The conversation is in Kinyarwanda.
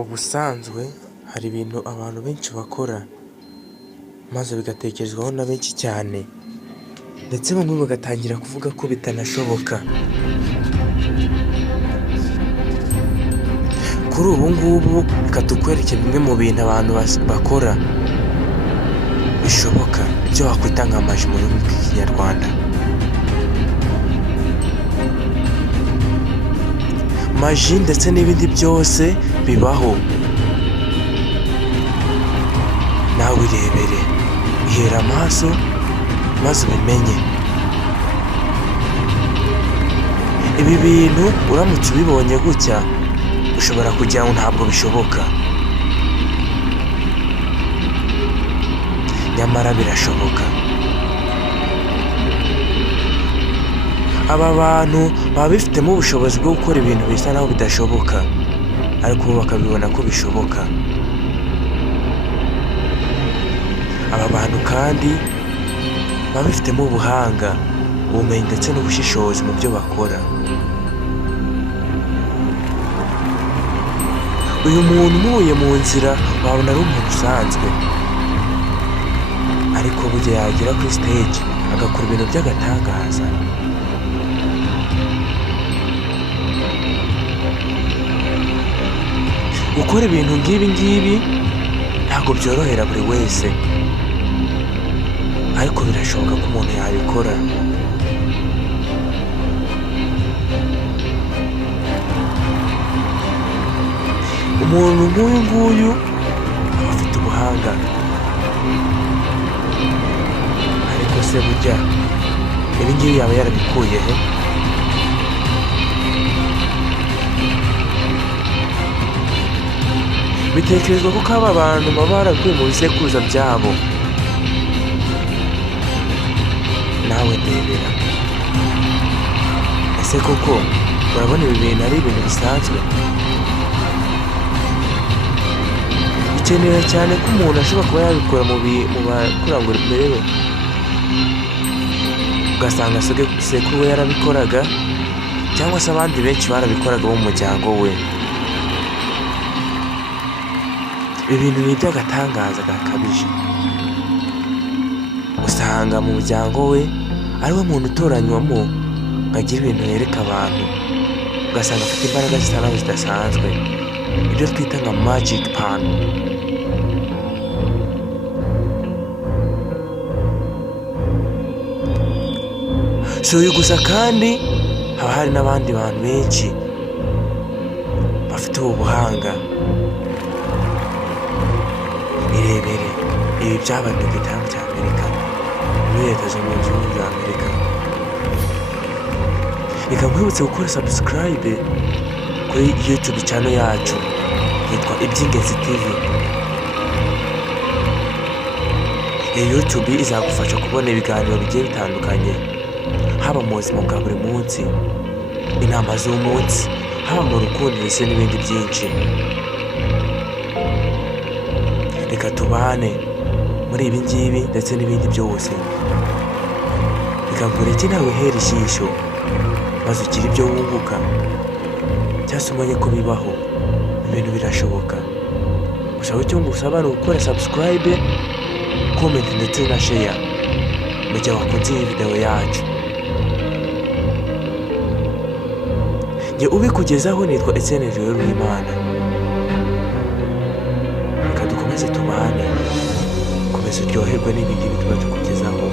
Ubusanzwe hari ibintu abantu benshi bakora maze bigatekerezwaho na benshi cyane ndetse bamwe bagatangira kuvuga ko bitanashoboka. Kuri ubu ngubu reka tukwereke bimwe mu bintu abantu bakora bishoboka, ibyo wakwita nka maji mu rurimi rw'ikinyarwanda. Maji ndetse n'ibindi byose bibaho, nawe irebere, ihera amaso maze ubimenye. Ibi bintu uramutse ubibonye gutya ushobora kugira ngo ntabwo bishoboka, nyamara birashoboka. Aba bantu baba bifitemo ubushobozi bwo gukora ibintu bisa naho bidashoboka, ariko bo bakabibona ko bishoboka. Aba bantu kandi baba bifitemo ubuhanga, ubumenyi ndetse n'ubushishozi mu byo bakora. Uyu muntu umuhuye mu nzira wabona ari umuntu usanzwe, ariko burya yagera kuri stage agakora ibintu by'agatangaza. Gukora ibintu nk'ibi ngibi ntabwo byorohera buri wese, ariko birashoboka ko umuntu yabikora. Umuntu nk'uyu nguyu aba afite ubuhanga, ariko se burya ibi ngibi yaba yarabikuye he? Bitekerezwa ko aba bantu baba barakuye mu bisekuruza byabo. Nawe ndebera, ese koko urabona ibi bintu ari ibintu bisanzwe? Bikenewe cyane ko umuntu ashobora kuba yabikora mu bakurambere mbere we, ugasanga sekuru we yarabikoraga cyangwa se abandi benshi barabikoraga bo mu muryango we. Ibi bintu ni iby'agatangaza gakabije. Usanga mu muryango we ari we muntu utoranywamo ngo agire ibintu yereka abantu, ugasanga afite imbaraga zisa naho zidasanzwe, ibyo twita nka magic pan. Si uyu gusa kandi haba hari n'abandi bantu benshi bafite ubu buhanga. Irebere, ibi byabaye mu gihugu cya Amerika, muri Leta Zunze Ubumwe za Amerika. Reka nkwibutse gukora subscribe kuri YouTube channel yacu yitwa Iby'ingenzi TV. Iyi YouTube izagufasha kubona ibiganiro bigiye bitandukanye, haba mu buzima bwa buri munsi, inama z'umunsi, haba mu rukundo ndetse n'ibindi byinshi. Reka tubane muri ibi ngibi ndetse n'ibindi byose. Reka nkureke nawe hera ijisho maze ugire ibyo wunguka, cyangwa se umenye ko bibaho, ibintu birashoboka. Gusa icyo ngusaba ni gukora subscribe, comment ndetse na share mu gihe wakunze iyi video yacu. Njye ubikugezaho nitwa Etienne Ruhimana. Reka dukomeze tubane, komeza uryoherwe n'ibindi tuba tukugezaho.